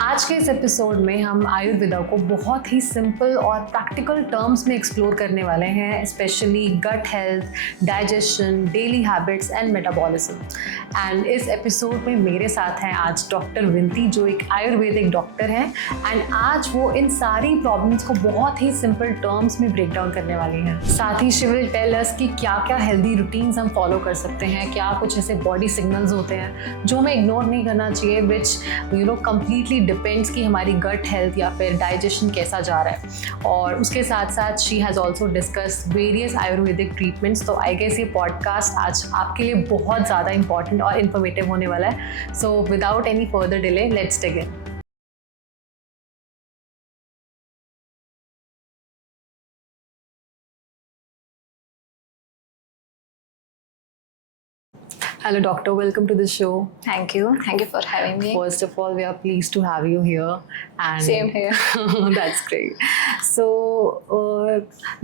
आज के इस एपिसोड में हम आयुर्वेदा को बहुत ही सिंपल और प्रैक्टिकल टर्म्स में एक्सप्लोर करने वाले हैं, specially gut health, digestion, daily habits and metabolism. And इस एपिसोड में मेरे साथ हैं आज डॉक्टर विनती, जो एक आयुर्वेदिक डॉक्टर हैं, एंड आज वो इन सारी प्रॉब्लम्स को बहुत ही सिंपल टर्म्स में ब्रेक डाउन करने वाली हैं। साथ ही शी विल टेल अस कि क्या क्या हेल्दी रूटीन्स हम फॉलो कर सकते हैं, क्या कुछ ऐसे बॉडी सिग्नल्स होते हैं जो हमें इग्नोर नहीं करना चाहिए, विच कंप्लीटली डिपेंड्स कि हमारी गट हेल्थ या फिर डाइजेशन कैसा जा रहा है। और उसके साथ साथ she has also discuss various Ayurvedic treatments. तो आई गेस ये पॉडकास्ट आज आपके लिए बहुत ज़्यादा इंपॉर्टेंट और इन्फॉर्मेटिव होने वाला है। So without any further delay, let's dig in. Hello, doctor. Welcome to the show. Thank you for having me. First of all, we are pleased to have you here. And Same here. That's great. So,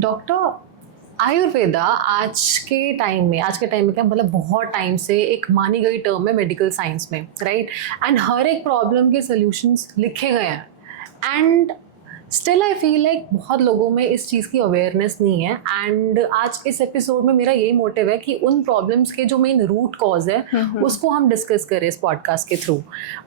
doctor, Ayurveda आज के time में क्या मतलब बहुत time से एक मानी गई टर्म है मेडिकल साइंस में, राइट? एंड हर एक प्रॉब्लम के सॉल्यूशंस लिखे गए हैं, and still I feel like बहुत लोगों में इस चीज़ की अवेयरनेस नहीं है। एंड आज इस एपिसोड में मेरा यही मोटिव है कि उन प्रॉब्लम्स के जो मेन रूट कॉज है उसको हम डिस्कस करें इस पॉडकास्ट के through.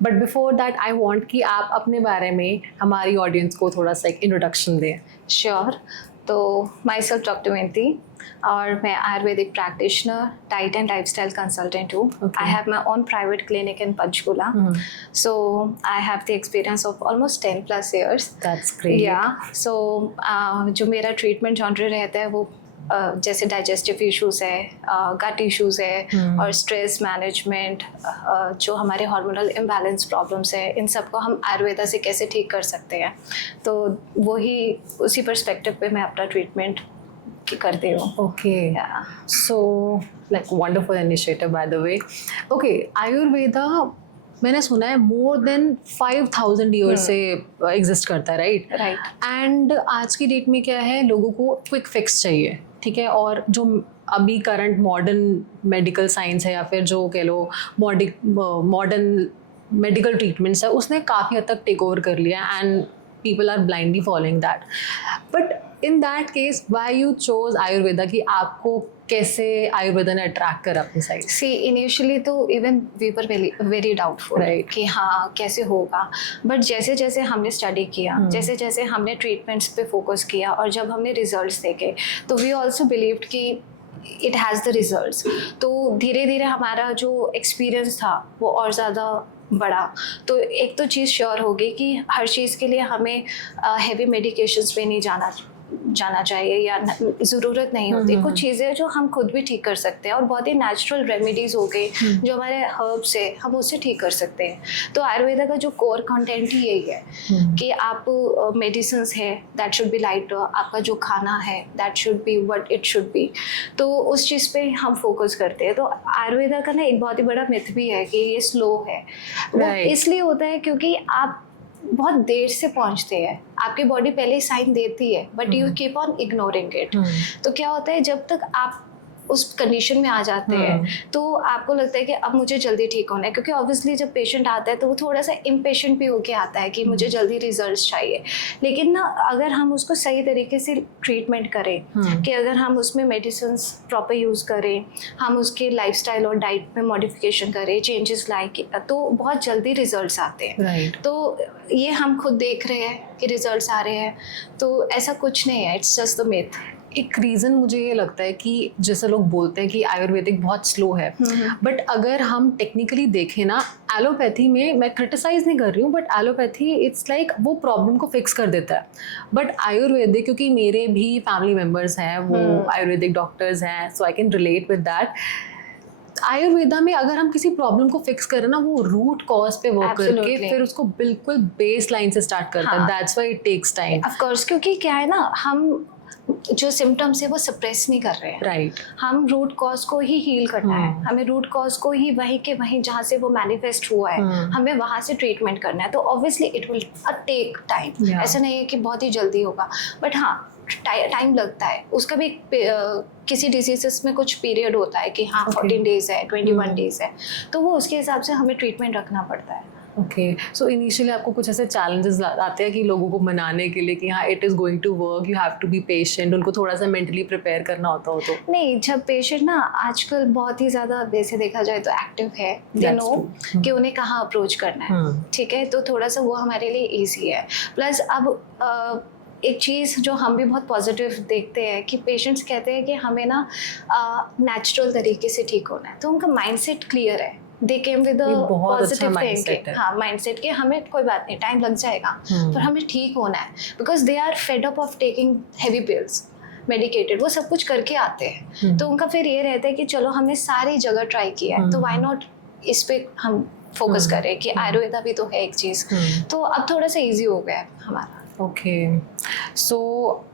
But before that I want कि आप अपने बारे में हमारी ऑडियंस को थोड़ा सा एक इंट्रोडक्शन दें। श्योर। तो माई सेल्फ डॉक्टर विनती, और मैं Ayurvedic practitioner, diet and lifestyle consultant हूँ। I have my own private clinic in Panchkula, so I have the experience of almost 10+ years. That's great. Yeah so जो मेरा ट्रीटमेंट जॉनर रहता है वो जैसे डाइजेस्टिव इश्यूज़ है, गट इश्यूज़ है, और स्ट्रेस मैनेजमेंट, जो हमारे हार्मोनल इम्बैलेंस प्रॉब्लम्स है, इन सब को हम आयुर्वेदा से कैसे ठीक कर सकते हैं। तो वही उसी पर्सपेक्टिव पे मैं अपना ट्रीटमेंट करती हूँ। Okay, so like wonderful initiative by the way. Okay, Ayurveda मैंने सुना है मोर देन 5000 ईयर्स से एग्जिस्ट करता है, राइट? राइट। एंड आज की डेट में क्या है, लोगों को क्विक फिक्स चाहिए, ठीक है? और जो अभी करंट मॉडर्न मेडिकल साइंस है या फिर जो कह लो मॉडर्न मेडिकल ट्रीटमेंट्स है, उसने काफ़ी हद तक टेक ओवर कर लिया, and people are blindly following that. But in that case, why you chose Ayurveda? कि आपको कैसे आयुर्वेदा ने अट्रैक्ट करा अपनी साइड? See, initially तो even we were very doubtful, right? कि हाँ कैसे होगा। बट जैसे जैसे हमने स्टडी किया, जैसे जैसे हमने ट्रीटमेंट्स पे फोकस किया, और जब हमने रिजल्ट्स देखे, तो वी ऑल्सो बिलीव्ड कि इट हैज़ द रिजल्ट्स। तो धीरे धीरे हमारा जो एक्सपीरियंस था वो और ज़्यादा बढ़ा। तो एक तो चीज़ श्योर होगी कि हर चीज़ के लिए हमें हेवी मेडिकेशंस पे नहीं जाना चाहिए, या ज़रूरत नहीं होती। कुछ चीज़ें जो हम खुद भी ठीक कर सकते हैं, और बहुत ही नेचुरल रेमेडीज़ हो गई जो हमारे हर्ब्स है, हम उससे ठीक कर सकते हैं। तो आयुर्वेदा का जो कोर कंटेंट ही यही है कि आप मेडिसिन्स है दैट शुड बी लाइट, आपका जो खाना है that should be what it should B. तो उस चीज़ पे हम फोकस करते हैं। तो आयुर्वेदा का ना एक बहुत ही बड़ा मिथ भी है कि ये स्लो है। वो इसलिए होता है क्योंकि आप बहुत देर से पहुंचते हैं, आपकी बॉडी पहले ही साइन देती है, but you keep on ignoring it. तो क्या होता है, जब तक आप उस कंडीशन में आ जाते हैं तो आपको लगता है कि अब मुझे जल्दी ठीक होना है, क्योंकि ऑब्वियसली जब पेशेंट आता है तो वो थोड़ा सा इम्पेशेंट भी होके आता है कि मुझे जल्दी रिजल्ट्स चाहिए। लेकिन ना, अगर हम उसको सही तरीके से ट्रीटमेंट करें, कि अगर हम उसमें मेडिसिन्स प्रॉपर यूज़ करें, हम उसके लाइफस्टाइल और डाइट में मॉडिफिकेशन करें, चेंजेस लाए, तो बहुत जल्दी रिजल्ट्स आते हैं। तो ये हम खुद देख रहे हैं कि रिजल्ट्स आ रहे हैं, तो ऐसा कुछ नहीं है, इट्स जस्ट द मिथ। एक रीज़न मुझे ये लगता है कि जैसे लोग बोलते हैं कि आयुर्वेदिक बहुत स्लो है, बट अगर हम टेक्निकली देखें ना, एलोपैथी में, मैं क्रिटिसाइज़ नहीं कर रही हूँ, बट एलोपैथी इट्स लाइक वो प्रॉब्लम को फिक्स कर देता है। बट आयुर्वेदिक, क्योंकि मेरे भी फैमिली मेम्बर्स हैं वो आयुर्वेदिक डॉक्टर्स हैं, so I can relate with that. Ayurveda में अगर हम किसी प्रॉब्लम को फिक्स करें ना, वो रूट कॉज पे वर्क करके फिर उसको बिल्कुल बेस लाइन से स्टार्ट करता है। That's why it takes time. Of course, क्योंकि क्या है ना, हम जो सिम्टम्स है वो सप्रेस नहीं कर रहे हैं, राइट? हम रूट कॉज को ही हील करना है, हमें रूट कॉज को ही वहीं के वहीं जहाँ से वो मैनिफेस्ट हुआ है, हमें वहाँ से ट्रीटमेंट करना है। तो obviously it will take time. ऐसा नहीं है कि बहुत ही जल्दी होगा, बट हाँ टाइम लगता है। उसका भी किसी डिजीजेस में कुछ पीरियड होता है कि हाँ 14 days है, 21 days है, तो वो उसके हिसाब से हमें ट्रीटमेंट रखना पड़ता है। ओके, सो इनिशियली आपको कुछ ऐसे चैलेंजेस आते हैं कि लोगों को मनाने के लिए कि हाँ it is going to work, you have to be patient, उनको थोड़ा सा मेंटली प्रिपेयर करना होता हो तो? नहीं, जब पेशेंट ना आजकल बहुत ही ज़्यादा वैसे देखा जाए तो एक्टिव है, दे That's नो true. कि उन्हें कहाँ अप्रोच करना है, ठीक है, तो थोड़ा सा वो हमारे लिए ईजी है। प्लस अब एक चीज़ जो हम भी बहुत पॉजिटिव देखते हैं कि पेशेंट्स कहते हैं कि हमें ना नेचुरल तरीके से ठीक होना है, तो उनका माइंडसेट क्लियर है, दे केम विद ये बहुत अच्छा पॉजिटिव mindset थिंकिंग। है। हाँ, माइंडसेट कि हमें कोई बात नहीं, टाइम लग जाएगा पर हमें ठीक होना है, because they are fed up of taking heavy pills, medicated, वो सब कुछ करके आते हैं, तो उनका फिर ये रहता है कि चलो हमने सारी जगह ट्राई किया है, तो व्हाई नॉट इस पे हम फोकस करें कि आयुर्वेदा भी तो है एक चीज़, तो अब थोड़ा सा इजी हो गया है हमारा। ओके, सो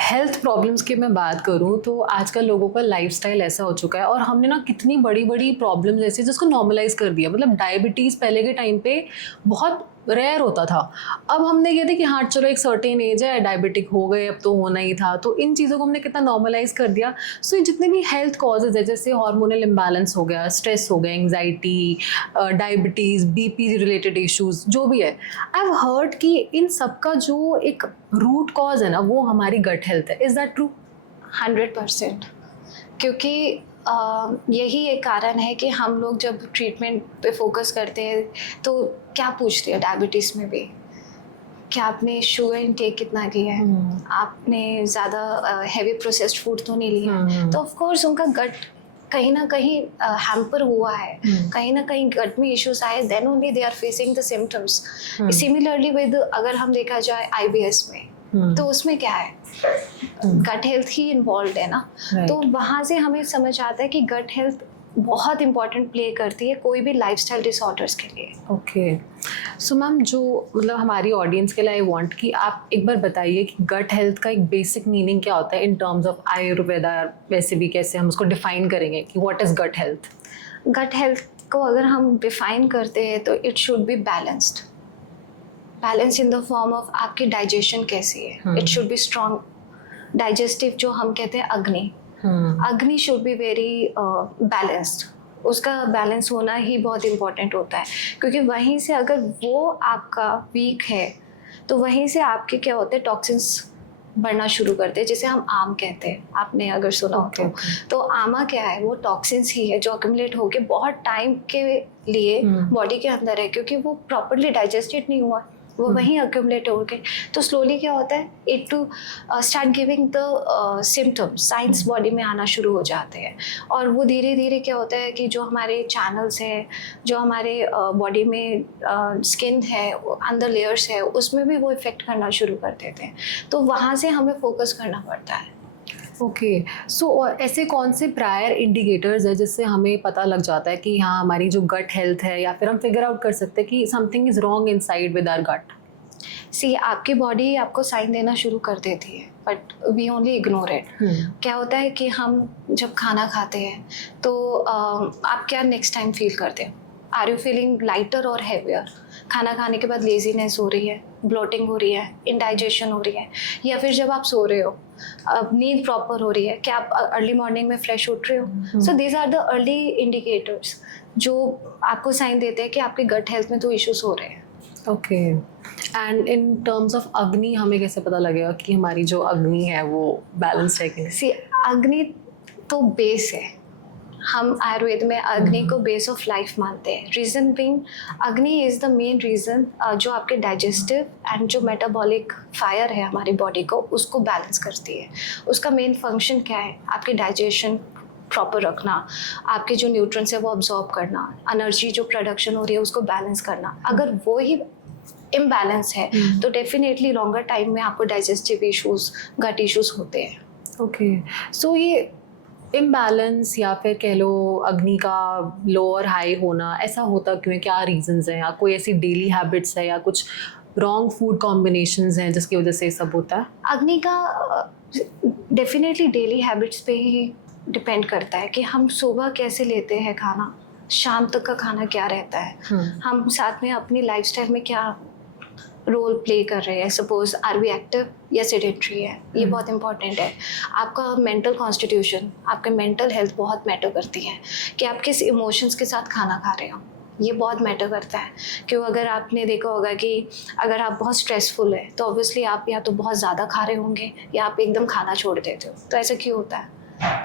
हेल्थ प्रॉब्लम्स की मैं बात करूं तो आजकल लोगों का लाइफस्टाइल ऐसा हो चुका है और हमने ना कितनी बड़ी बड़ी प्रॉब्लम्स ऐसी जिसको नॉर्मलाइज कर दिया। मतलब डायबिटीज़ पहले के टाइम पे बहुत रेयर होता था, अब हमने कहते कि हाँ चलो एक सर्टेन एज है, डायबिटिक हो गए, अब तो होना ही था, तो इन चीज़ों को हमने कितना नॉर्मलाइज कर दिया। सो ये जितने भी हेल्थ कॉजेज है, जैसे हार्मोनल इम्बैलेंस हो गया, स्ट्रेस हो गया, anxiety, diabetes, BP related issues, जो भी है, आई हैव हर्ड कि इन सब का जो एक रूट कॉज है ना वो हमारी गट हेल्थ है। Is that true? 100%, क्योंकि यही एक कारण है कि हम लोग जब ट्रीटमेंट पे फोकस करते हैं तो क्या पूछते हैं डायबिटीज़ में भी, क्या आपने शुगर इनटेक कितना किया है, आपने ज़्यादा हैवी प्रोसेस्ड फूड तो नहीं लिया है, तो ऑफ कोर्स उनका गट कहीं ना कहीं हैम्पर हुआ है, कहीं ना कहीं गट में इश्यूज आए, then only they are facing the symptoms. Similarly with अगर हम देखा जाए IBS में, तो उसमें क्या है, गट हेल्थ ही इन्वॉल्व है ना, तो वहाँ से हमें समझ आता है कि गट हेल्थ बहुत इंपॉर्टेंट प्ले करती है कोई भी लाइफस्टाइल डिसऑर्डर्स के लिए। ओके, सो मैम जो मतलब हमारी ऑडियंस के लिए आई वांट कि आप एक बार बताइए कि गट हेल्थ का एक बेसिक मीनिंग क्या होता है इन टर्म्स ऑफ आयुर्वेदा, वैसे भी कैसे हम उसको डिफाइन करेंगे कि what is gut health? Gut health को अगर हम डिफाइन करते हैं तो it should be balanced, balance in the form of आपकी डाइजेशन कैसी है, it should be strong digestive, जो हम कहते हैं अग्नि, agni should be very balanced, उसका बैलेंस होना ही बहुत इम्पोर्टेंट होता है, क्योंकि वहीं से अगर वो आपका वीक है तो वहीं से आपके क्या होते हैं, टॉक्सिन्स बढ़ना शुरू करते हैं, जिसे हम आम कहते हैं, आपने अगर सुना हो तो आमा क्या है, वो टॉक्सिन्स ही है जो अक्यूमुलेट होके बहुत टाइम के लिए बॉडी के अंदर है, क्योंकि वो प्रॉपर्ली डाइजेस्टेड नहीं हुआ, वो वहीं अक्यूमुलेट हो गए, तो स्लोली क्या होता है, it to start giving the symptoms, signs body में आना शुरू हो जाते हैं, और वो धीरे धीरे क्या होता है कि जो हमारे चैनल्स हैं, जो हमारे बॉडी में स्किन है, अंदर लेयर्स है, उसमें भी वो इफ़ेक्ट करना शुरू कर देते हैं, तो वहाँ से हमें फोकस करना पड़ता है। ओके, सो ऐसे कौन से प्रायर इंडिकेटर्स है जिससे हमें पता लग जाता है कि हाँ हमारी जो गट हेल्थ है, या फिर हम फिगर आउट कर सकते हैं कि something is wrong inside with our gut? See, आपकी बॉडी आपको साइन देना शुरू कर देती है, but we only ignore it. क्या होता है कि हम जब खाना खाते हैं तो आप क्या नेक्स्ट टाइम फील करते हो, आर यू फीलिंग लाइटर और हैवियर, खाना खाने के बाद लेजीनेस हो रही है, ब्लोटिंग हो रही है, इंडाइजेशन हो रही है, या फिर जब आप सो रहे हो नींद प्रॉपर हो रही है, क्या आप अर्ली मॉर्निंग में फ्रेश उठ रहे हो, so these are the early indicators जो आपको साइन देते हैं कि आपके गट हेल्थ में तो इश्यूज हो रहे हैं। Okay, and in terms of अग्नि हमें कैसे पता लगेगा कि हमारी जो अग्नि है वो बैलेंस्ड है कि नहीं? सी, अग्नि तो बेस है, हम आयुर्वेद में अग्नि को बेस ऑफ लाइफ मानते हैं। रीज़न बीइंग, अग्नि इज़ द मेन रीज़न जो आपके डाइजेस्टिव एंड जो मेटाबॉलिक फायर है हमारी बॉडी को, उसको बैलेंस करती है। उसका मेन फंक्शन क्या है, आपके डाइजेशन प्रॉपर रखना, आपके जो न्यूट्रिएंट्स है वो अब्जॉर्ब करना, एनर्जी जो प्रोडक्शन हो रही है उसको बैलेंस करना। अगर वो ही इम्बैलेंस है तो डेफिनेटली लॉन्गर टाइम में आपको डाइजेस्टिव इश्यूज, गट इश्यूज होते हैं। ओके, सो ये इम्बैलेंस या फिर कह लो अग्नि का लो और हाई होना ऐसा होता क्यों है? क्या रीजंस हैं, या कोई ऐसी डेली हैबिट्स है या कुछ रॉन्ग फूड कॉम्बिनेशंस हैं जिसकी वजह से ये सब होता है? अग्नि का डेफिनेटली डेली हैबिट्स पे ही डिपेंड करता है कि हम सुबह कैसे लेते हैं खाना, शाम तक का खाना क्या रहता है, हम साथ में अपनी लाइफस्टाइल में क्या रोल प्ले कर रहे हैं। सपोज आर वी एक्टिव या सेडेंट्री है, ये बहुत इंपॉर्टेंट है। आपका मेंटल कॉन्स्टिट्यूशन, आपके मेंटल हेल्थ बहुत मैटर करती है कि आप किस इमोशंस के साथ खाना खा रहे हो। ये बहुत मैटर करता है। क्यों, अगर आपने देखा होगा कि अगर आप बहुत स्ट्रेसफुल है तो ऑब्वियसली आप या तो बहुत ज़्यादा खा रहे होंगे या आप एकदम खाना छोड़ देते हो। तो ऐसा क्यों होता है?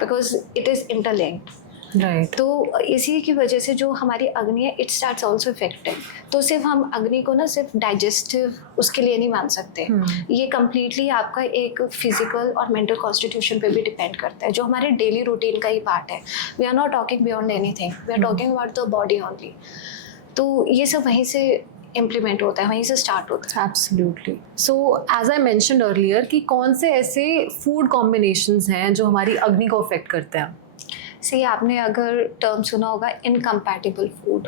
Because it is interlinked. Right. तो इसी की वजह से जो हमारी अग्नि है इट स्टार्ट्स ऑल्सो इफेक्टिंग। तो सिर्फ हम अग्नि को ना सिर्फ डाइजेस्टिव उसके लिए नहीं मान सकते। ये कम्प्लीटली आपका एक फिजिकल और मेंटल कॉन्स्टिट्यूशन पे भी डिपेंड करता है, जो हमारे डेली रूटीन का ही पार्ट है। We are not talking beyond anything, we are talking about the body only. तो ये सब वहीं से इम्प्लीमेंट होता है, वहीं से स्टार्ट होता है। Absolutely. So as I mentioned earlier कि कौन से ऐसे फूड कॉम्बिनेशंस हैं जो हमारी अग्नि को अफेक्ट करते हैं? सी, आपने अगर टर्म सुना होगा इनकम्पैटिबल फूड।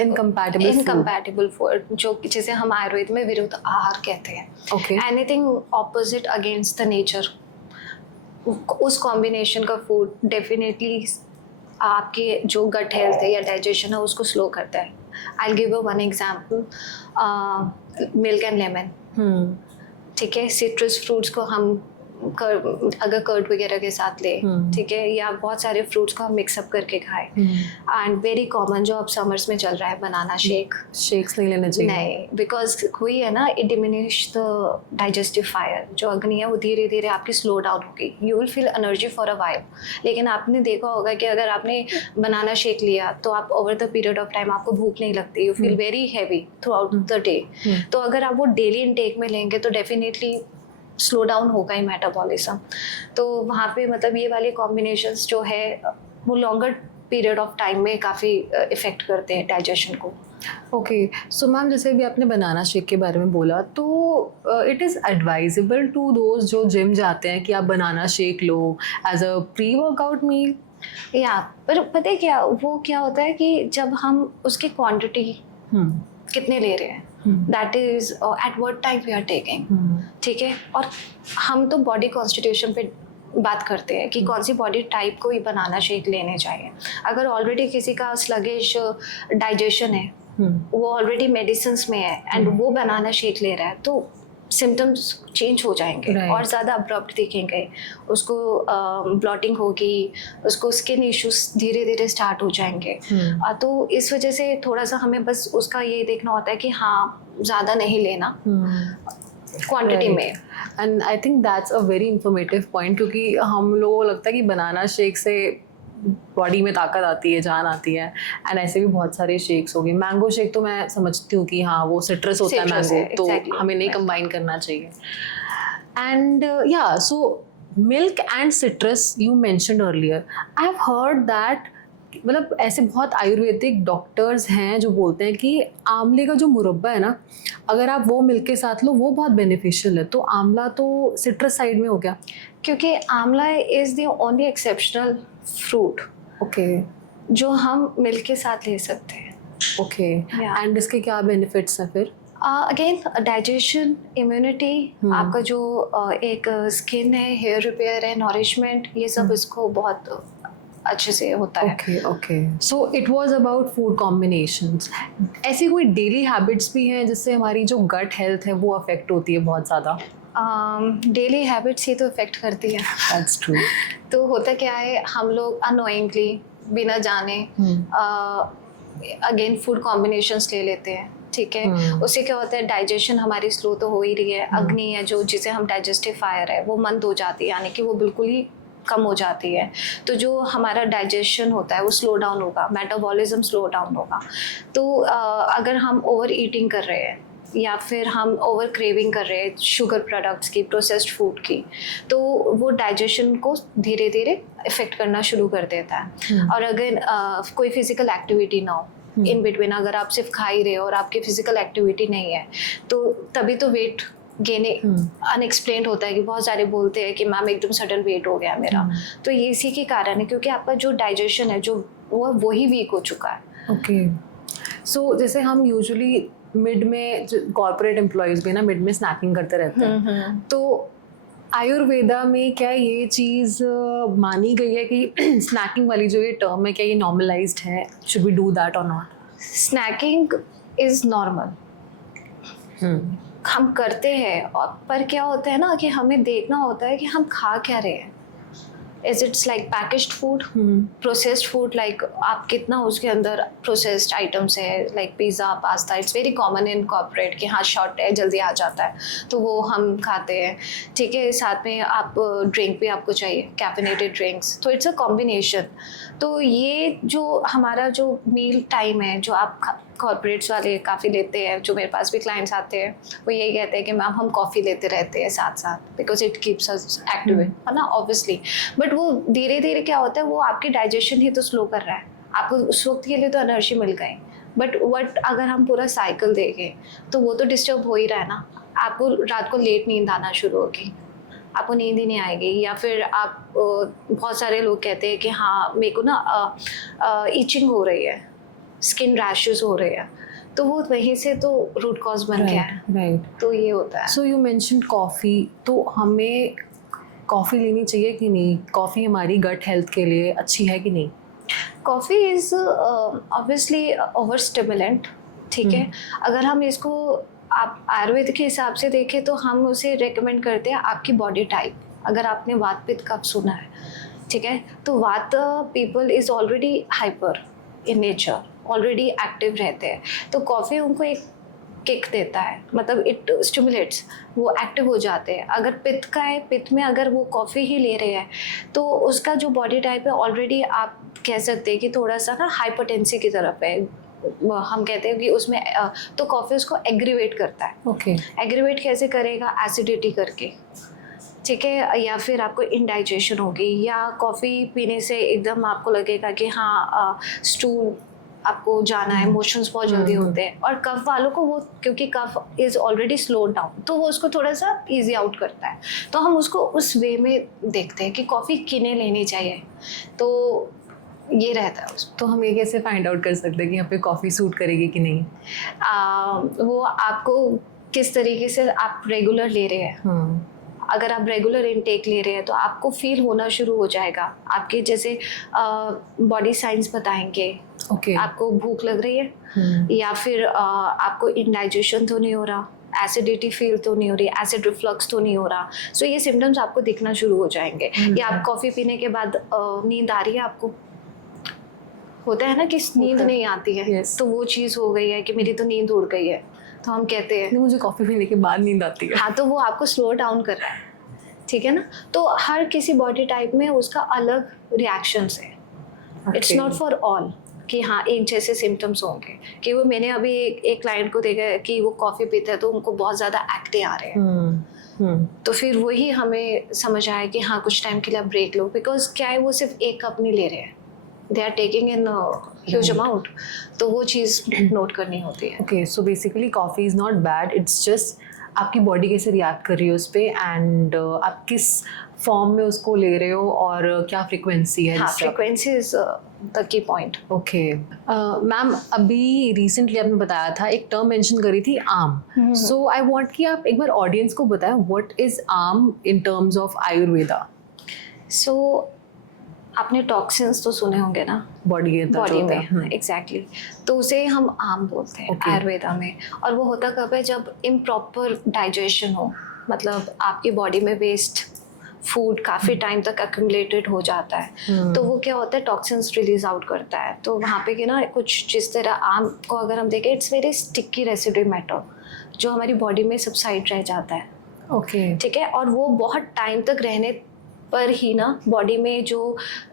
इनकम्पैटिबल फूड, जो जिसे हम आयुर्वेद में विरुद्ध आहार कहते हैं। Okay. Anything opposite against the nature, उस कॉम्बिनेशन का फूड डेफिनेटली आपके जो गट हेल्थ है या डाइजेशन है उसको स्लो करता है। I give one example, milk and lemon. ठीक है, सिट्रस फ्रूट्स को हम अगर कर्ड वगैरह के साथ ले, ठीक है, या बहुत सारे फ्रूट्स को हम मिक्सअप करके खाएं। एंड वेरी कॉमन जो अब समर्स में चल रहा है, बनाना शेक्स नहीं लेना चाहिए। नहीं, बिकॉज हुई है ना, it diminish the digestive fire. जो अग्नि है वो धीरे धीरे आपकी स्लो डाउन होगी। You will feel energy for a while. लेकिन आपने देखा होगा कि अगर आपने बनाना शेक लिया तो आप over the period of time आपको भूख नहीं लगती, you feel very heavy through out the day. तो अगर आप वो डेली इनटेक में लेंगे तो डेफिनेटली स्लो डाउन होगा ही मेटाबॉलिज्म। तो वहाँ पे मतलब ये वाले कॉम्बिनेशंस जो है वो लॉन्गर पीरियड ऑफ टाइम में काफ़ी इफ़ेक्ट करते हैं डाइजेशन को। ओके, सो मैम जैसे भी आपने बनाना शेक के बारे में बोला, तो it is advisable to those जो जिम जाते हैं कि आप बनाना शेक लो as a pre workout meal? या पर पता है क्या, वो क्या होता है कि जब हम उसकी क्वांटिटी कितने ले रहे हैं, that is at what time we are taking. ठीक है, और हम तो बॉडी कॉन्स्टिट्यूशन पे बात करते हैं कि कौन सी बॉडी टाइप को ही बनाना शेक लेने चाहिए। अगर ऑलरेडी किसी का स्लगिश डाइजेशन है, वो ऑलरेडी मेडिसिन में है एंड वो बनाना शेक ले रहा है, तो सिम्टम्स चेंज हो जाएंगे और ज़्यादा अब्रप्ट दिखेंगे। उसको ब्लॉटिंग होगी, उसको स्किन इश्यूज धीरे धीरे स्टार्ट हो जाएंगे। तो इस वजह से थोड़ा सा हमें बस उसका ये देखना होता है कि हाँ, ज़्यादा नहीं लेना क्वांटिटी में। And I think that's a very informative point, क्योंकि हम लोगों को लगता है कि बनाना शेक से बॉडी में ताकत आती है, जान आती है। एंड ऐसे भी बहुत सारे शेक्स हो गए। मैंगो शेक तो मैं समझती हूँ कि हाँ वो सिट्रस होता है मैंगो, तो हमें नहीं कंबाइन करना चाहिए। एंड या so milk and citrus you mentioned earlier, I have heard that, मतलब ऐसे बहुत आयुर्वेदिक डॉक्टर्स हैं जो बोलते हैं कि आंवले का जो मुरब्बा है ना, अगर आप वो मिल्क के साथ लो वो बहुत बेनिफिशियल है। तो आंवला तो सिट्रस साइड में हो गया, क्योंकि आंवला is the only exceptional fruit okay जो हम मिल्क के साथ ले सकते हैं। ओके, एंड इसके क्या बेनिफिट्स हैं फिर? अगेन डाइजेशन, इम्यूनिटी, आपका जो एक स्किन है, हेयर रिपेयर है, नॉरिशमेंट, ये सब इसको बहुत अच्छे से होता है। Okay okay, so it was about food combinations. ऐसी कोई डेली हैबिट्स भी हैं जिससे हमारी जो गट हेल्थ है वो अफेक्ट होती है बहुत ज़्यादा? डेली हैबिट्स ही तो इफेक्ट करती है। That's true. तो होता क्या है, हम लोग अनोइंगली बिना जाने अगेन फूड कॉम्बिनेशंस ले लेते हैं। ठीक है, उससे क्या होता है, डाइजेशन हमारी स्लो तो हो ही रही है। अग्नि है जो जिसे हम डाइजेस्टिव फायर है वो मंद हो जाती है, यानी कि वो बिल्कुल ही कम हो जाती है। तो जो हमारा डाइजेशन होता है वो स्लो डाउन होगा, मेटाबॉलिज्म स्लो डाउन होगा। तो अगर हम ओवर ईटिंग कर रहे हैं या फिर हम ओवर क्रेविंग कर रहे हैं शुगर प्रोडक्ट्स की, प्रोसेस्ड फूड की, तो वो डाइजेशन को धीरे धीरे इफेक्ट करना शुरू कर देता है। और अगर कोई फिजिकल एक्टिविटी ना हो इन बिटवीन, अगर आप सिर्फ खा ही रहे हो और आपकी फिजिकल एक्टिविटी नहीं है, तो तभी तो वेट गेन अनएक्सप्लेन्ड होता है कि बहुत सारे बोलते हैं कि मैम एकदम सडन वेट हो गया मेरा। तो ये इसी के कारण है, क्योंकि आपका जो डाइजेशन है जो वो ही वीक हो चुका है। ओके, सो जैसे हम यूजुअली मिड में कॉर्पोरेट एम्प्लॉयज़ भी ना मिड में स्नैकिंग करते रहते हैं, तो आयुर्वेदा में क्या ये चीज़ मानी गई है कि स्नैकिंग वाली जो ये टर्म है, क्या ये नॉर्मलाइज्ड है? शुड वी डू दैट और नॉट? स्नैकिंग इज़ नॉर्मल, हम करते हैं, और पर क्या होता है ना कि हमें देखना होता है कि हम खा क्या रहे हैं। Is it's like packaged food, processed food, like आप कितना उसके अंदर प्रोसेस्ड आइटम्स है, like pizza pasta, it's very common in corporate कि हाँ शॉर्ट है जल्दी आ जाता है तो वो हम खाते हैं, ठीक है। साथ में आप ड्रिंक भी आपको चाहिए, कैफिनेटेड ड्रिंक्स, तो इट्स अ कॉम्बिनेशन। तो ये जो हमारा जो मील टाइम है जो आप कॉर्पोरेट्स वाले काफ़ी लेते हैं, जो मेरे पास भी क्लाइंट्स आते हैं वो यही कहते हैं कि मैम हम कॉफ़ी लेते रहते हैं साथ साथ because it keeps us active, है ना, ऑब्वियसली। बट वो धीरे धीरे क्या होता है, वो आपकी डाइजेशन ही तो स्लो कर रहा है, आपको उस वक्त के लिए तो एनर्जी मिल गई, बट अगर हम पूरा साइकिल देखें तो वो तो डिस्टर्ब हो ही रहा है ना। आपको रात को लेट नींद आना शुरू होगी, आपको नींद ही नहीं आएगी, या फिर आप बहुत सारे लोग कहते हैं कि हाँ मेरे को ना इचिंग हो रही है, स्किन रैशेस हो रहे हैं, तो वो वहीं से तो रूट कॉज बन गया है। राइट। तो ये होता है। सो यू मेंशन्ड कॉफ़ी, तो हमें कॉफ़ी लेनी चाहिए कि नहीं? कॉफ़ी हमारी गट हेल्थ के लिए अच्छी है कि नहीं? Coffee is obviously over stimulant, ठीक है। अगर हम इसको आप आयुर्वेद के हिसाब से देखें तो हम उसे रेकमेंड करते हैं आपकी बॉडी टाइप। अगर आपने वात पित्त कफ सुना है, ठीक है, तो वात people is already hyper in nature, already active रहते हैं, तो कॉफ़ी उनको एक किक देता है, मतलब इट स्टिमुलेट्स, वो एक्टिव हो जाते हैं। अगर पित्त का है, पित्त में अगर वो कॉफ़ी ही ले रहे हैं तो उसका जो बॉडी टाइप है ऑलरेडी आप कह सकते हैं कि थोड़ा सा ना हाइपरटेंसी की तरफ है, हम कहते हैं कि उसमें तो कॉफ़ी उसको एग्रीवेट करता है। ओके। एग्रीवेट कैसे करेगा? एसिडिटी करके, ठीक है, या फिर आपको इंडाइजेशन होगी, या कॉफ़ी पीने से एकदम आपको लगेगा कि हाँ स्टूल आपको जाना है, मोशंस बहुत जल्दी होते हैं। और कफ वालों को वो, क्योंकि कफ इज़ ऑलरेडी स्लो डाउन, तो वो उसको थोड़ा सा इजी आउट करता है, तो हम उसको उस वे में देखते हैं कि कॉफ़ी किन्हें लेनी चाहिए, तो ये रहता है उसमें। तो हम ये कैसे फाइंड आउट कर सकते हैं कि यहाँ पे कॉफ़ी सूट करेगी कि नहीं? वो आपको किस तरीके से आप रेगुलर ले रहे हैं। अगर आप रेगुलर इनटेक ले रहे हैं तो आपको फील होना शुरू हो जाएगा, आपके जैसे बॉडी साइंस बताएंगे। ओके। आपको भूख लग रही है, या फिर आपको इंडाइजेशन तो नहीं हो रहा, एसिडिटी फील तो नहीं हो रही, एसिड रिफ्लक्स तो नहीं हो रहा, सो ये सिम्टम्स आपको दिखना शुरू हो जाएंगे। या आप कॉफ़ी पीने के बाद नींद आ रही है, आपको होता है ना कि नींद नहीं आती है, yes. तो वो चीज़ हो गई है कि मेरी तो नींद उड़ गई है, तो हम कहते हैं मुझे कॉफ़ी पीने के बाद नींद आती है। हाँ, तो वो आपको स्लो डाउन कर रहा है, ठीक है ना। तो हर किसी बॉडी टाइप में उसका अलग रिएक्शंस है, इट्स नॉट फॉर ऑल कि हाँ एक जैसे सिम्टम्स होंगे। कि वो मैंने अभी एक क्लाइंट को देखा कि वो कॉफ़ी पीते हैं तो उनको बहुत ज़्यादा एक्ने आ रहे हैं, तो फिर वही हमें समझ आया कि हाँ कुछ टाइम के लिए आप ब्रेक लो, बिकॉज क्या है वो सिर्फ एक कप नहीं ले रहे हैं, they are taking in huge amount, तो वो चीज़ नोट करनी होती है। Okay, so basically coffee is not bad, it's just आपकी बॉडी कैसे रिएक्ट कर रही है उस पर, एंड आप किस फॉर्म में उसको ले रहे हो और क्या फ्रिक्वेंसी है। हाँ, frequency is the key point. Okay ma'am, अभी रिसेंटली आपने बताया था, एक टर्म मेंशन करी थी आम, सो आई वांट कि आप एक बार ऑडियंस को बताएं व्हाट इज आम इन टर्म्स ऑफ आयुर्वेदा। सो आपने टॉक्सिन्स तो सुने होंगे ना बॉडी में, एग्जैक्टली, तो उसे हम आम बोलते हैं आयुर्वेदा में। और वो होता कब है? जब इम्प्रॉपर डाइजेशन हो, मतलब आपकी बॉडी में वेस्ट फूड काफ़ी टाइम तक एक्यूमुलेटेड हो जाता है, तो वो क्या होता है टॉक्सिन्स रिलीज आउट करता है। तो वहाँ पे कि ना कुछ जिस तरह आम को अगर हम देखें, it's very sticky residue matter जो हमारी बॉडी में सबसाइड रह जाता है। ओके, ठीक है, और वो बहुत टाइम तक रहने पर ही ना बॉडी में जो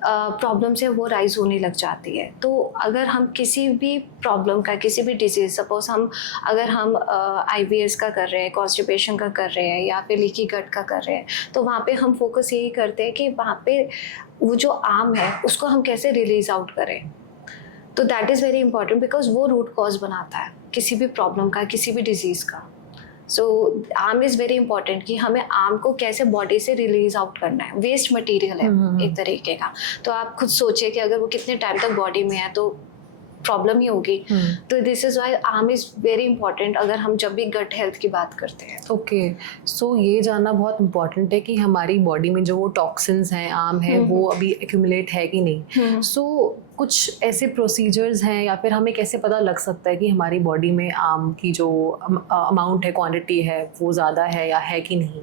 प्रॉब्लम्स है वो राइज होने लग जाती है। तो अगर हम किसी भी प्रॉब्लम का, किसी भी डिजीज़, सपोज अगर हम IBS का कर रहे हैं, कॉन्स्टिपेशन का कर रहे हैं, या फिर लीकी गट का कर रहे हैं, तो वहाँ पे हम फोकस यही करते हैं कि वहाँ पे वो जो आम है उसको हम कैसे रिलीज आउट करें। तो that is very important, because वो रूट कॉज बनाता है किसी भी प्रॉब्लम का, किसी भी डिजीज़ का। सो आम इज़ वेरी इंपॉर्टेंट कि हमें आम को कैसे बॉडी से रिलीज आउट करना है। वेस्ट मटेरियल है एक तरीके का, तो आप खुद सोचिए कि अगर वो कितने टाइम तक बॉडी में है तो प्रॉब्लम ही होगी। तो दिस इज़ वाई आम इज़ वेरी इंपॉर्टेंट अगर हम जब भी गट हेल्थ की बात करते हैं। ओके, सो ये जानना बहुत इंपॉर्टेंट है कि हमारी बॉडी में जो वो टॉक्सिन्स हैं, आम है, वो अभी एक्यूमुलेट है कि नहीं। सो कुछ ऐसे प्रोसीजर्स हैं, या फिर हमें कैसे पता लग सकता है कि हमारी बॉडी में आम की जो अमाउंट है, क्वांटिटी है, वो ज़्यादा है या है कि नहीं?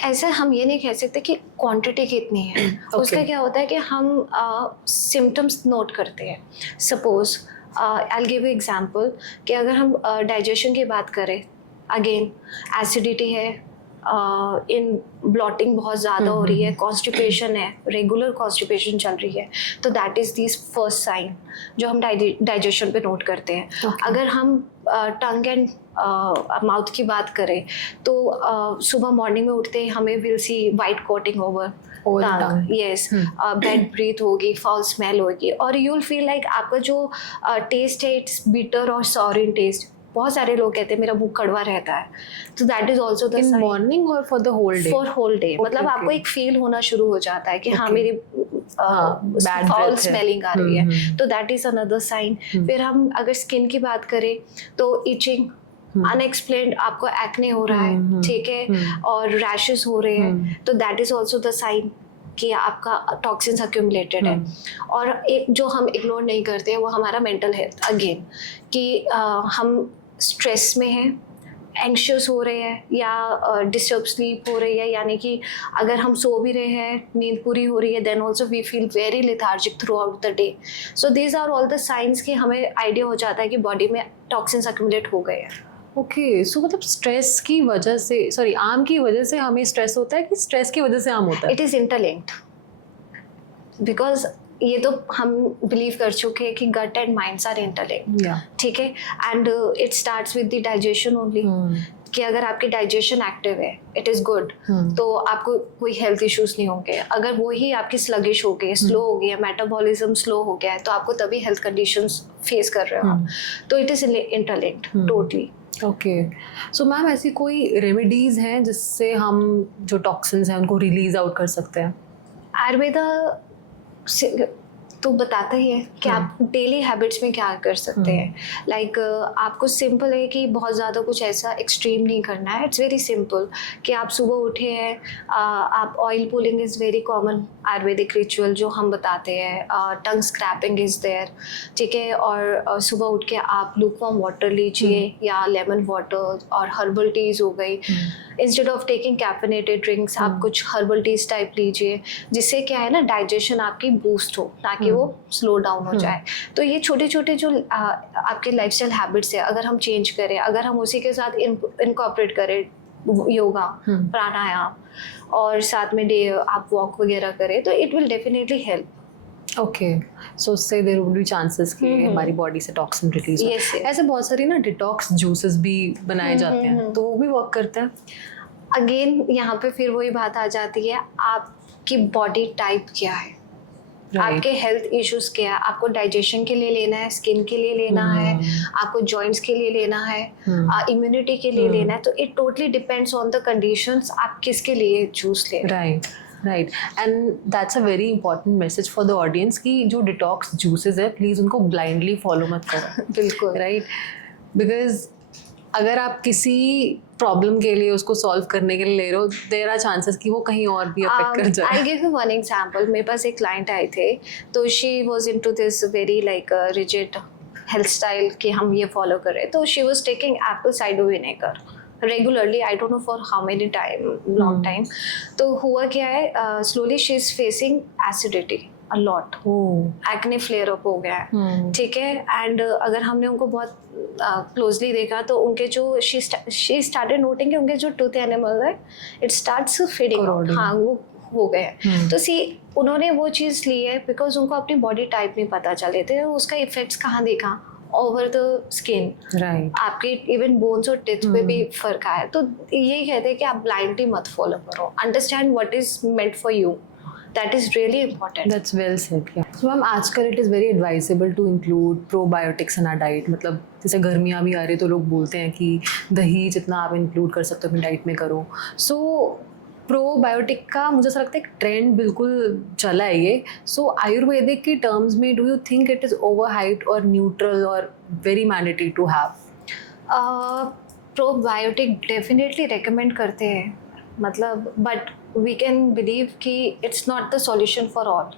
ऐसे हम ये नहीं कह सकते कि क्वांटिटी कितनी है। उसका क्या होता है कि हम सिम्टम्स नोट करते हैं। Suppose I give you example कि अगर हम डाइजेशन की बात करें, अगेन एसिडिटी है, इन ब्लॉटिंग बहुत ज़्यादा हो रही है, कॉन्स्टिपेशन है, रेगुलर कॉन्स्टिपेशन चल रही है, तो that is this first sign जो हम डाइजेशन पे नोट करते हैं। अगर हम टंग एंड माउथ की बात करें तो सुबह मॉर्निंग में उठते ही हमें will see white coating over yes, bad breath होगी, फाउल स्मेल होगी, और यू विल फील लाइक आपका जो टेस्ट है इट्स बिटर और सॉर इन टेस्ट। बहुत सारे लोग कहते हैं मेरा मुंह कड़वा रहता है, तो that is also the in morning और for the whole day? For whole day. मतलब आपको एक फील होना शुरू हो जाता है कि हाँ मेरी फाउल स्मेलिंग आ रही है, तो दैट इज अनदर साइन। फिर हम अगर स्किन की बात करें तो इचिंग, अनएक्सप्लेन्ड आपको एक्ने हो रहा है, ठीक है, और रैशेस हो रहे हैं, तो that is also the sign कि आपका टॉक्सिन्स अक्यूमुलेटेड है। और एक जो हम इग्नोर नहीं करते हैं वो हमारा मेंटल हेल्थ, अगेन कि हम स्ट्रेस में हैं, एंग्शियस हो रहे हैं, या डिस्टर्ब स्लीप हो रही है, यानी कि अगर हम सो भी रहे हैं, नींद पूरी हो रही है, then also we feel very lethargic through the day. So these are all the signs कि हमें आइडिया हो जाता है कि बॉडी में टॉक्सिन्स अक्यूमुलेट हो गए हैं। ओके, सो मतलब स्ट्रेस की वजह से, सॉरी, आम की वजह से हमें स्ट्रेस होता है कि स्ट्रेस की वजह से आम होता है? इट इज़ इंटरलिंक्ड, बिकॉज ये तो हम बिलीव कर चुके हैं कि gut and minds are interlinked, ठीक है, and it starts with the digestion only. कि अगर आपकी डाइजेशन एक्टिव है, इट इज़ गुड, तो आपको कोई हेल्थ इश्यूज नहीं होंगे। अगर वो ही आपकी स्लगिश हो गई, स्लो हो गया, मेटाबॉलिज्म स्लो हो गया है, तो आपको तभी हेल्थ कंडीशंस फेस कर रहे हो आप। तो it is interlinked totally. Okay, so ma'am ऐसी कोई रेमेडीज हैं जिससे हम जो टॉक्सिन्स हैं उनको रिलीज आउट कर सकते हैं? आयुर्वेदा तो बताता ही है कि आप डेली हैबिट्स में क्या कर सकते हैं। लाइक आपको सिंपल है कि बहुत ज़्यादा कुछ ऐसा एक्सट्रीम नहीं करना है। इट्स वेरी सिंपल कि आप सुबह उठे हैं, आप oil pulling is very common Ayurvedic ritual जो हम बताते हैं, टंग स्क्रैपिंग इज़ देयर, ठीक है, और सुबह उठ के आप लूकवार्म वाटर लीजिए या लेमन वाटर, और हर्बल टीज़ हो गई। Instead of taking caffeinated drinks आप कुछ हर्बल टीज टाइप लीजिए, जिससे क्या है ना, डाइजेशन आपकी बूस्ट हो, ताकि वो स्लो डाउन हो जाए। तो ये छोटे छोटे जो आपके लाइफस्टाइल हैबिट्स है, अगर हम चेंज करें, अगर हम उसी के साथ इनकॉर्पोरेट करें योगा, प्राणायाम, और साथ में डे आप वॉक वगैरह करें, तो it will definitely help. Okay, so उससे देयर वुड बी चांसेस कि हमारी बॉडी से टॉक्सिन रिलीज हो। Yes, yes. ऐसे बहुत सारी ना डिटॉक्स जूसेस भी बनाए जाते हैं, तो वो भी वर्क करते हैं? अगेन यहाँ पे फिर वही बात आ जाती है, आपकी बॉडी टाइप क्या है, आपके हेल्थ इश्यूज क्या है, आपको डाइजेशन के लिए लेना है, स्किन के लिए लेना है, आपको जॉइंट्स के लिए लेना है, इम्यूनिटी के लिए लेना है, तो it totally depends on the conditions आप किसके लिए जूस ले रहे हैं। Right, and that's a very important message for the audience कि जो डिटॉक्स जूसेस है प्लीज़ उनको ब्लाइंडली फॉलो मत करो। बिल्कुल, राइट, बिकॉज अगर आप किसी प्रॉब्लम के लिए उसको सॉल्व करने के लिए ले रहे हो, देयर आर चांसेस कि वो कहीं और भी अफेक्ट कर जाए। I give you one example. मेरे पास एक क्लाइंट आए थे, तो she was into this very like rigid health style कि हम ये फॉलो कर रहे हैं। तो she was taking apple cider vinegar regularly, I don't know for how many time, long time. तो हुआ क्या है, slowly she is facing acidity a lot, acne flare up हो गया है, ठीक है, एंड अगर हमने उनको बहुत क्लोजली देखा तो उनके जो शी स्टार्टेड नोटिंग कि उनके जो टूथ एनिमल है इट स्टार्ट्स फेडिंग आउट, हाँ वो हो गए। तो सी उन्होंने वो चीज़ ली है बिकॉज उनको अपनी बॉडी टाइप नहीं पता चले थे, उसका इफेक्ट्स कहाँ देखा, ओवर द स्किन, राइट, आपके इवन बोन्स और टिथ पे भी फर्क आया। तो यही कहते हैं कि आप ब्लाइंडली मत फॉलो करो, understand what is meant for you, that is really important. That's well said, yeah. So ma'am आजकल it is very advisable to include probiotics in our diet. मतलब जैसे गर्मियाँ भी आ रही है तो लोग बोलते हैं कि दही जितना आप इंक्लूड कर सकते हो अपनी डाइट में करो। सो प्रोबायोटिक का मुझे ऐसा लगता है एक ट्रेंड बिल्कुल चला है ये। सो आयुर्वेदिक की टर्म्स में do you think it is overhyped और न्यूट्रल और very mandatory to have? Probiotic definitely recommend करते हैं, मतलब बट वी कैन बिलीव कि it's not the solution for all.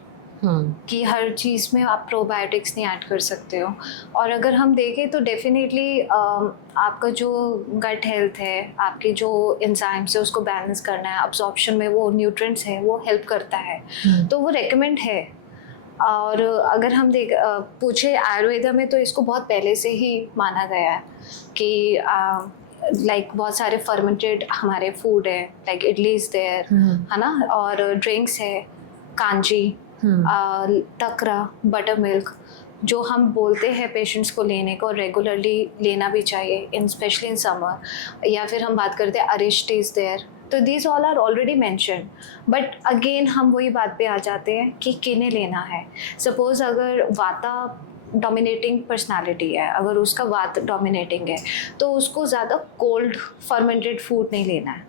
कि हर चीज़ में आप प्रोबायोटिक्स नहीं ऐड कर सकते हो। और अगर हम देखें तो डेफिनेटली आपका जो गट हेल्थ है, आपके जो एंजाइम्स है उसको बैलेंस करना है, अब्जॉर्प्शन में वो न्यूट्रिएंट्स है वो हेल्प करता है, तो वो रेकमेंड है। और अगर हम पूछे आयुर्वेदा में तो इसको बहुत पहले से ही माना गया है कि लाइक बहुत सारे फर्मेंटेड हमारे फूड है, लाइक इडली इज देयर, है ना, और ड्रिंक्स है, कांजी, तकरा, बटर मिल्क, जो हम बोलते हैं पेशेंट्स को लेने को, रेगुलरली लेना भी चाहिए, इन स्पेशली इन समर। या फिर हम बात करते हैं अरिष्ट इज देयर, तो these all are already mention. But again हम वही बात पे आ जाते हैं कि किन्हें लेना है। सपोज अगर वाता डोमिनेटिंग पर्सनालिटी है, अगर उसका वात डोमिनेटिंग है तो उसको ज़्यादा कोल्ड फर्मेंटेड फूड नहीं लेना है।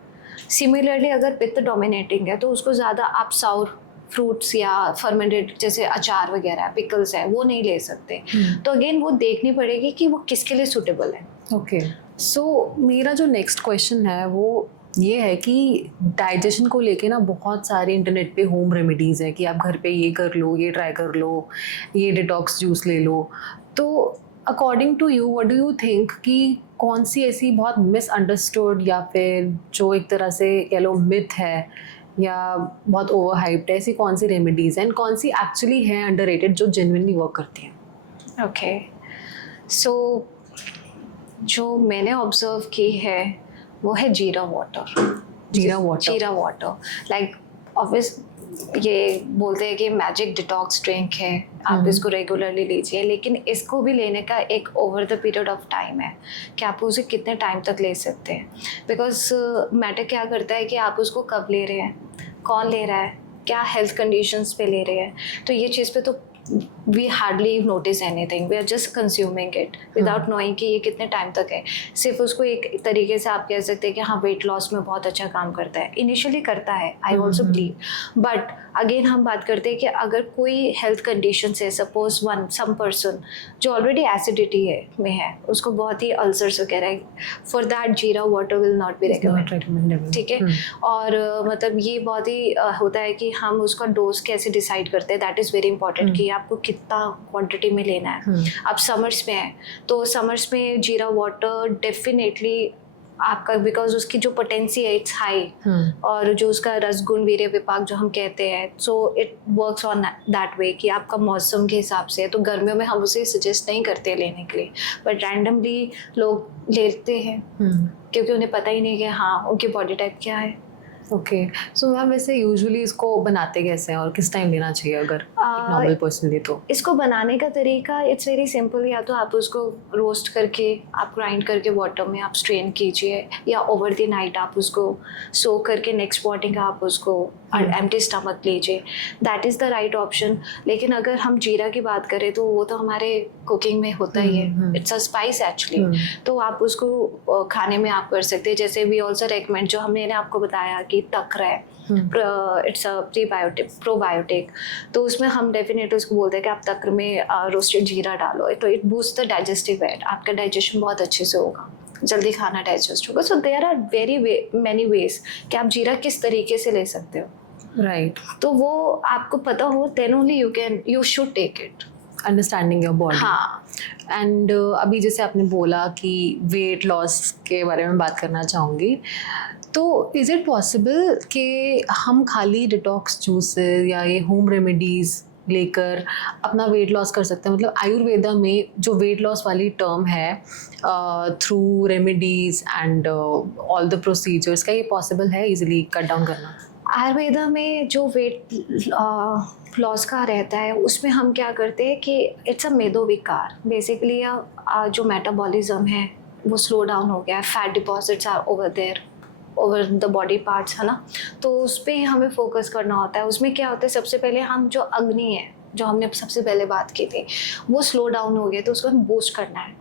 सिमिलरली अगर पित्त डोमिनेटिंग है तो उसको ज़्यादा आप साउर फ्रूट्स या फर्मेंटेड जैसे अचार वगैरह पिकल्स है वो नहीं ले सकते। तो अगेन वो देखनी पड़ेगी कि वो किसके लिए सूटेबल है। ओके, सो मेरा जो नेक्स्ट क्वेश्चन है वो ये है कि डाइजेशन को लेके ना बहुत सारे इंटरनेट पे होम रेमेडीज़ है कि आप घर पे ये कर लो, ये ट्राई कर लो, ये डिटॉक्स जूस ले लो। तो according to you what do you think कि कौन सी ऐसी बहुत मिसअंडरस्टूड या फिर जो एक तरह से कह लो मिथ है या बहुत ओवर हाइप्ड है, ऐसी कौन सी रेमेडीज़ हैं, कौन सी एक्चुअली हैं अंडररेटेड जो जेन्युइनली वर्क करती हैं? ओके, सो जो मैंने ऑब्जर्व की है वो है जीरा वाटर। जीरा वाटर लाइक ऑब्वियस ये बोलते हैं कि मैजिक डिटॉक्स ड्रिंक है, आप इसको रेगुलरली लीजिए, लेकिन इसको भी लेने का एक over the period of time है कि आप उसे कितने टाइम तक ले सकते हैं। बिकॉज मैटर क्या करता है कि आप उसको कब ले रहे हैं, कौन ले रहा है, क्या हेल्थ कंडीशंस पे ले रहे हैं। तो ये चीज़ पे तो we hardly notice anything, we are just consuming it without knowing कि ये कितने टाइम तक है। सिर्फ उसको एक तरीके से आप कह सकते हैं कि हाँ वेट लॉस में बहुत अच्छा काम करता है, इनिशियली करता है, I also believe. But again हम बात करते हैं कि अगर कोई हेल्थ कंडीशन है, सपोज सम पर्सन जो ऑलरेडी एसिडिटी में है, उसको बहुत ही अल्सर्स वगैरह है, फॉर दैट जीरा water will not be recommended, ठीक है। और मतलब ये बहुत ही होता है कि हम उसका डोज कैसे डिसाइड करते हैं, दैट इज़ वेरी इंपॉर्टेंट कि आपको कितना क्वांटिटी में लेना है। अब समर्स में है तो समर्स में जीरा वाटर डेफिनेटली आपका, बिकॉज उसकी जो पोटेंसी है इट्स हाई, और जो उसका रसगुण वीर्य विपाक जो हम कहते हैं, so it works on that way कि आपका मौसम के हिसाब से। तो गर्मियों में हम उसे सजेस्ट नहीं करते लेने के लिए, बट रैंडमली लोग लेते हैं क्योंकि उन्हें पता ही नहीं कि हाँ उनकी बॉडी टाइप क्या है। ओके, सो मैम वैसे यूजुअली इसको बनाते कैसे हैं और किस टाइम लेना चाहिए अगर नॉर्मल पर्सन ले? तो इसको बनाने का तरीका इट्स वेरी सिंपल। या तो आप उसको रोस्ट करके आप ग्राइंड करके वाटर में आप स्ट्रेन कीजिए, या ओवर द नाइट आप उसको सो करके नेक्स्ट मॉर्निंग आप उसको एम्प्टी स्टमक लीजिए, that is the right option. लेकिन अगर हम जीरा की बात करें तो वो तो हमारे कुकिंग में होता ही है, इट्स अ स्पाइस एक्चुअली। तो आप उसको खाने में आप कर सकते हैं। जैसे वी ऑल्सो रेकमेंड, जो मैंने आपको बताया कि तक्र है, इट्स अ प्रोबायोटिक, तो उसमें हम डेफिनेटली उसको बोलते हैं कि आप तक्र में रोस्टेड जीरा डालो, तो it boost the digestive aid, आपका डाइजेशन बहुत अच्छे से होगा, जल्दी खाना डाइजेस्ट होगा। So there are very many ways कि आप जीरा किस तरीके से ले सकते हो, राइट तो वो आपको पता हो, then only you should take it, understanding your body. हाँ, एंड अभी जैसे आपने बोला कि वेट लॉस के बारे में बात करना चाहूँगी, तो इज़ इट पॉसिबल कि हम खाली डिटॉक्स जूसेस या ये होम रेमेडीज़ लेकर अपना वेट लॉस कर सकते हैं? मतलब आयुर्वेदा में जो वेट लॉस वाली टर्म है through remedies and all the procedures, क्या ये पॉसिबल है इजीली कट डाउन करना? आयुर्वेदा में जो वेट लॉस का रहता है उसमें हम क्या करते हैं कि इट्स अ मेदो विकार, बेसिकली जो मेटाबॉलिज्म है वो स्लो डाउन हो गया है, fat deposits are over there over the body parts, है ना। तो उस पर ही हमें फोकस करना होता है। उसमें क्या होता है, सबसे पहले हम जो अग्नि है, जो हमने सबसे पहले बात की थी, वो स्लो डाउन हो गया, तो उसको हम बूस्ट करना है,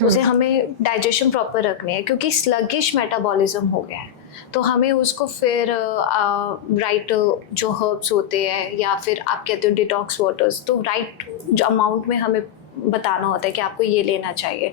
उसे हमें डाइजेशन प्रॉपर रखनी है, क्योंकि स्लगिश मेटाबॉलिज्म हो गया है। तो हमें उसको फिर राइट जो हर्ब्स होते हैं या फिर आप कहते हो डिटॉक्स वाटर्स, तो राइट जो अमाउंट में हमें बताना होता है कि आपको ये लेना चाहिए।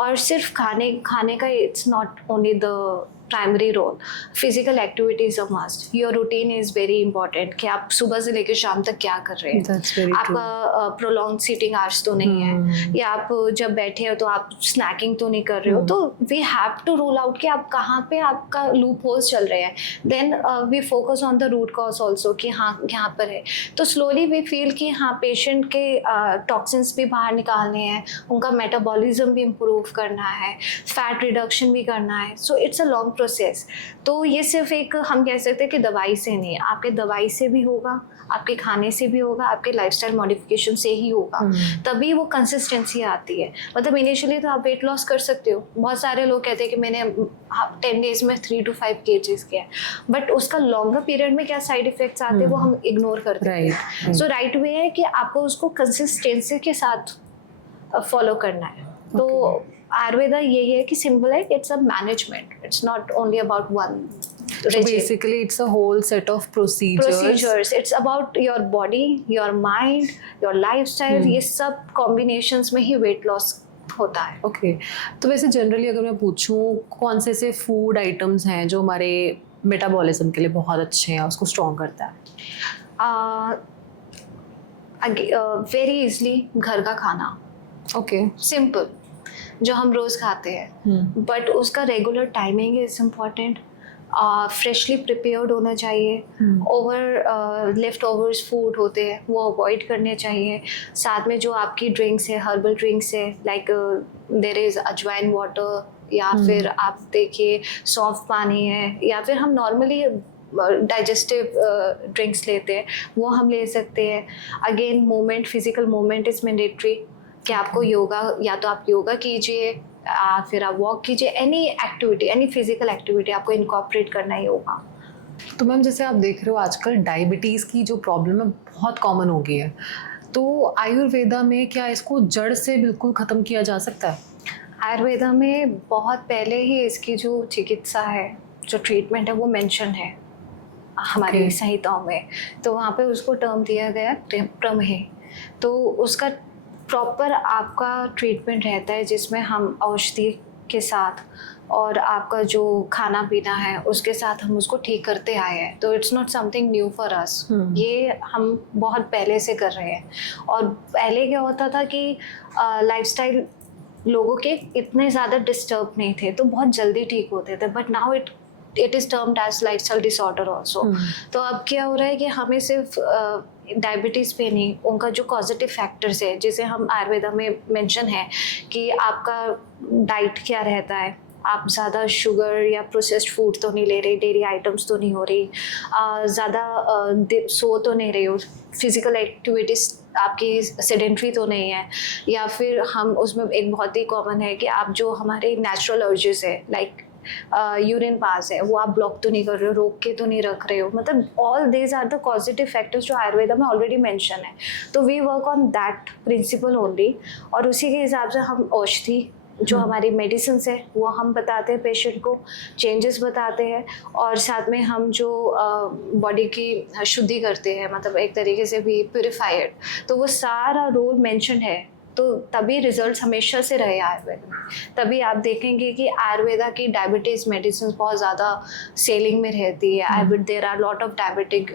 और सिर्फ खाने खाने का it's not only the primary role, physical activity is a must, your routine is very important कि आप सुबह से लेकर शाम तक क्या कर रहे हैं। That's very true. आपका प्रोलॉन्ग सीटिंग आवर्स तो नहीं है, या आप जब बैठे हो तो आप स्नैकिंग तो नहीं कर रहे हो। तो we have to rule out कि आप कहाँ पे आपका लूप होल्स चल रहे हैं। Then we focus on the root cause also कि हाँ यहाँ पर है। तो स्लोली वी फील कि हाँ पेशेंट के टॉक्सिन्स भी बाहर निकालने हैं, उनका मेटाबॉलिज्म भी इम्प्रूव करना है, फैट रिडक्शन भी करना है। सो इट्स अ लॉन्ग प्रोसेस। तो ये सिर्फ एक हम कह सकते हैं कि दवाई से नहीं, आपके दवाई से भी होगा, आपके खाने से भी होगा, आपके लाइफस्टाइल मॉडिफिकेशन से ही होगा, तभी वो कंसिस्टेंसी आती है। मतलब इनिशियली तो आप वेट लॉस कर सकते हो। बहुत सारे लोग कहते हैं कि मैंने 10 डेज में 3 to 5 kgs किया, बट उसका लॉन्गर पीरियड में क्या साइड इफेक्ट्स आते हैं वो हम इग्नोर करते हैं। सो राइट वे है कि आपको उसको कंसिस्टेंसी के साथ फॉलो करना है। तो आयुर्वेदा यही है कि सिंपल है, it's a management, it's not only about one So basically it's a whole set of procedures. It's about your body, your mind, your lifestyle, ये सब combinations में ही weight loss होता है। ओके तो वैसे जनरली अगर मैं पूछूं कौन से ऐसे फूड आइटम्स हैं जो हमारे मेटाबॉलिज्म के लिए बहुत अच्छे हैं, उसको स्ट्रॉन्ग करता है? वेरी इजली घर का खाना, ओके सिंपल, जो हम रोज खाते हैं, बट उसका regular timing is important. Freshly prepared होना चाहिए। ओवर लेफ्ट ओवर्स फूड होते हैं वो अवॉइड करने चाहिए। साथ में जो आपकी ड्रिंक्स है, हर्बल ड्रिंक्स है, लाइक देयर इज अजवाइन वाटर, या फिर आप देखिए सौंफ पानी है, या फिर हम नॉर्मली डाइजेस्टिव ड्रिंक्स लेते हैं वो हम ले सकते हैं। Again movement, physical movement is mandatory कि आपको योगा, या तो आप योगा कीजिए, फिर आप वॉक कीजिए, any activity, any physical activity आपको इनकॉर्पोरेट करना ही होगा। तो मैम जैसे आप देख रहे हो आजकल डायबिटीज़ की जो प्रॉब्लम है बहुत कॉमन हो गई है, तो आयुर्वेदा में क्या इसको जड़ से बिल्कुल ख़त्म किया जा सकता है? आयुर्वेदा में बहुत पहले ही इसकी जो चिकित्सा है, जो ट्रीटमेंट है वो मेंशन है हमारी संहिताओं में। तो वहाँ पे उसको टर्म दिया गया प्रमेह। तो उसका प्रॉपर आपका ट्रीटमेंट रहता है जिसमें हम औषधि के साथ और आपका जो खाना पीना है उसके साथ हम उसको ठीक करते आए हैं। तो it's not something new for us, ये हम बहुत पहले से कर रहे हैं। और पहले क्या होता था कि लाइफस्टाइल लोगों के इतने ज़्यादा डिस्टर्ब नहीं थे तो बहुत जल्दी ठीक होते थे, but now it is termed as lifestyle disorder also. तो अब क्या हो रहा है कि हमें सिर्फ डायबिटीज़ पे नहीं, उनका जो पॉजिटिव फैक्टर्स है जिसे हम आयुर्वेदा में मेंशन है कि आपका डाइट क्या रहता है, आप ज़्यादा शुगर या प्रोसेस्ड फूड तो नहीं ले रही, डेयरी आइटम्स तो नहीं हो रही, ज़्यादा सो तो नहीं रही हो, फिज़िकल एक्टिविटीज़ आपकी सेडेंट्री तो नहीं है, या फिर हम उसमें एक बहुत ही कॉमन है कि आप जो हमारे नेचुरल अर्जेस है लाइक यूरिन पास है वो आप ब्लॉक तो नहीं कर रहे हो, रोक के तो नहीं रख रहे हो। मतलब all these are the positive factors जो आयुर्वेदा में ऑलरेडी मेंशन है। तो we work on that principle only, और उसी के हिसाब से हम औषधि जो हमारी मेडिसिन है वो हम बताते हैं पेशेंट को, चेंजेस बताते हैं, और साथ में हम जो बॉडी की शुद्धि करते हैं, मतलब एक तरीके से भी प्योरीफाइड, तो वो सारा रोल मेंशन है। तो तभी रिजल्ट्स हमेशा से रहे आयुर्वेद में, तभी आप देखेंगे कि आयुर्वेदा की डायबिटीज़ मेडिसिन बहुत ज़्यादा सेलिंग में रहती है। There are lot of diabetic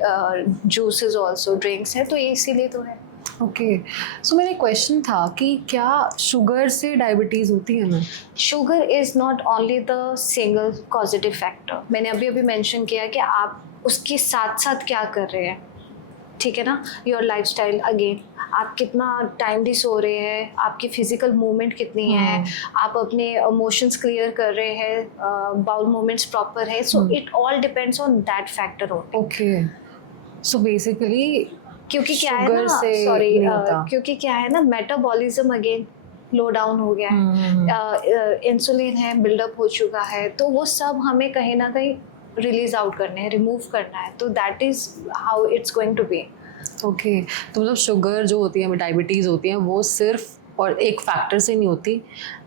juices also, drinks है, तो इसीलिए तो है। ओके सो मेरा क्वेश्चन था कि क्या शुगर से डायबिटीज़ होती है ना? Sugar is not only the single positive factor. मैंने अभी मेंशन किया कि आप उसके साथ साथ क्या कर रहे हैं, ठीक है ना। योर लाइफस्टाइल, अगेन आप कितना टाइमली सो रहे हैं, आपकी फिजिकल मूवमेंट कितनी है, आप अपने इमोशंस क्लियर कर रहे हैं, बाउल मूवमेंट्स प्रॉपर है, so it all depends on that factor. Okay so basically क्योंकि क्या है ना, क्योंकि क्या है ना, मेटाबॉलिज्म अगेन लो डाउन हो गया है, इंसुलिन है बिल्डअप हो चुका है, तो वो सब हमें कहीं ना कहीं रिलीज आउट करने हैं, रिमूव करना है। तो that is how it's going to be. Okay तो मतलब शुगर जो होती है, डायबिटीज़ होती है, वो सिर्फ और एक फैक्टर से नहीं होती,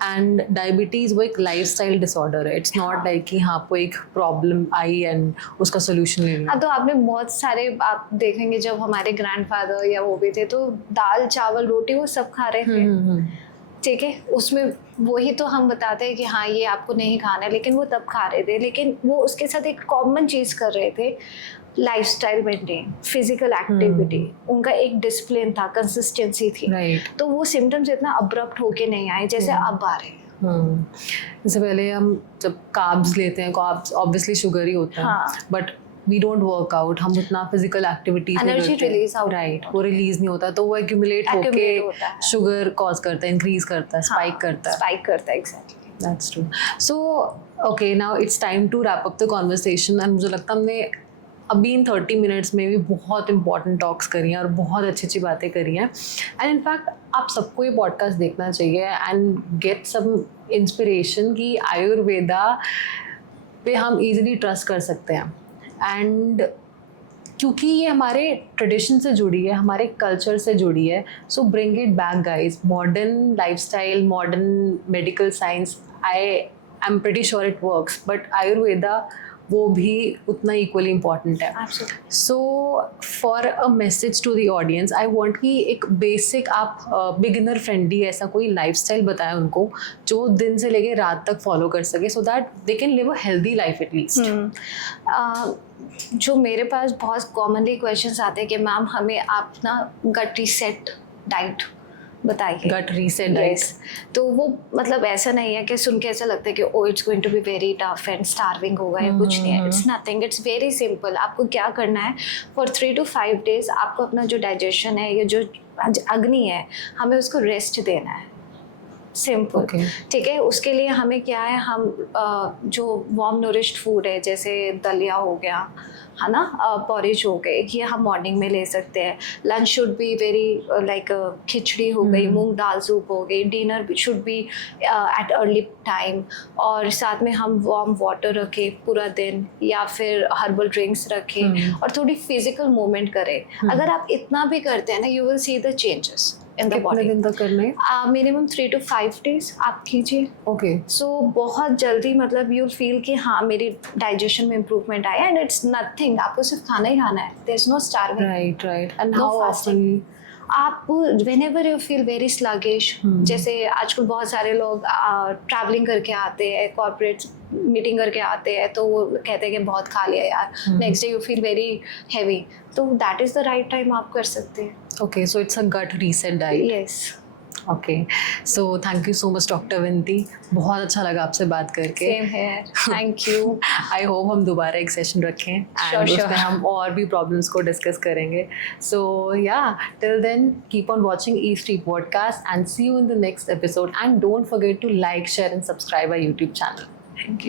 एंड डायबिटीज़ वो एक लाइफस्टाइल डिसऑर्डर है। इट्स नॉट लाइक कि हाँ आपको एक प्रॉब्लम आई एंड उसका सोल्यूशन लेना। हाँ, तो आपने बहुत सारे आप देखेंगे जब हमारे ग्रैंडफादर या वो भी थे तो दाल चावल रोटी वो सब खा रहे थे, ठीक है, उसमें वही तो हम बताते हैं कि हाँ ये आपको नहीं खाना है, लेकिन वो तब खा रहे थे, लेकिन वो उसके साथ एक कॉमन चीज़ कर रहे थे, लाइफस्टाइल मेंटेन, फिजिकल एक्टिविटी, उनका एक डिसिप्लिन था, कंसिस्टेंसी थी। राइट। तो वो सिम्टम्स इतना अब्रप्ट होके नहीं आए जैसे अब आ रहे हैं। जैसे पहले हम जब कार्ब्स लेते हैं, कार्ब्स ऑब्वियसली शुगर ही होता है, हाँ। But we don't work out, हम उतना physical activities Energy release out right, वो रिलीज नहीं होता, तो वो एक्यूमुलेट होके होता है। शुगर कॉज करता है, इंक्रीज करता है, स्पाइक करता है। स्पाइक करता है, exactly. That's true. So, okay, now it's time to wrap up the conversation. And मुझे लगता है हमने अभी इन 30 मिनट्स में भी बहुत इंपॉर्टेंट टॉक्स करी हैं और बहुत अच्छी अच्छी बातें करी हैं। एंड इनफैक्ट आप सबको ये पॉडकास्ट देखना चाहिए एंड गेट सम इंस्पिरेशन कि आयुर्वेदा पे हम इजीली ट्रस्ट कर सकते हैं। एंड क्योंकि ये हमारे ट्रेडिशन से जुड़ी है, हमारे कल्चर से जुड़ी है, so bring it back guys. Modern lifestyle, modern medical science, I am pretty sure it works, but Ayurveda वो भी उतना इक्वली इम्पॉर्टेंट है। So for a message to the audience, I want कि एक बेसिक आप बिगिनर फ्रेंडली ऐसा कोई lifestyle बताएं उनको जो दिन से लेके रात तक फॉलो कर सके, so that they can live a healthy life at least. जो मेरे पास बहुत कॉमनली क्वेश्चंस आते हैं कि मैम हमें आप ना गट रीसेट डाइट बताइए। गट रीसेट डाइट, तो वो मतलब ऐसा नहीं है कि सुन के ऐसा लगता है कि oh it's going to be very tough and starving होगा या कुछ नहीं है। It's nothing, it's very simple. आपको क्या करना है, फॉर 3 to 5 days आपको अपना जो डाइजेशन है या जो अग्नि है, हमें उसको रेस्ट देना है। सिंपल, ठीक है। उसके लिए हमें क्या है, हम जो वार्म नरिश्ड फूड है जैसे दलिया हो गया, है ना, पॉरेज हो गए, ये हम मॉर्निंग में ले सकते हैं। Lunch should be very like khichdi हो गई, मूंग दाल सूप हो गई। Dinner should be at early time, और साथ में हम वार्म वाटर रखें पूरा दिन, या फिर हर्बल ड्रिंक्स रखें, और थोड़ी फिजिकल मूवमेंट करें। अगर आप इतना भी करते हैं ना, you will see the changes in the body. कितने दिन तक करना है? मिनिमम 3 to 5 days आप कीजिए। ओके, सो बहुत जल्दी मतलब यू फील कि हाँ मेरी डाइजेशन में इम्प्रूवमेंट आया। एंड इट्स नथिंग, आपको सिर्फ खाना ही खाना है, there is no starving. Right right. And No how fasting. Often? आप whenever you feel very sluggish, जैसे आजकल बहुत सारे लोग ट्रैवलिंग करके आते हैं, कॉर्पोरेट मीटिंग करके आते हैं, तो वो कहते हैं कि बहुत खा लिया यार, next day you feel very heavy, तो that is the right time आप कर सकते हैं। Okay, so it's a gut reset diet. Yes. Okay, so thank you so much doctor Vinati, बहुत अच्छा लगा आपसे बात करके। Same here, thank you. I hope हम दोबारा एक सेशन रखें एंड उसमें हम और भी प्रॉब्लम्स को डिस्कस करेंगे। सो या till then keep on watching E Street podcast and see you in the next episode, and don't forget to like, share and subscribe our YouTube channel. Thank you.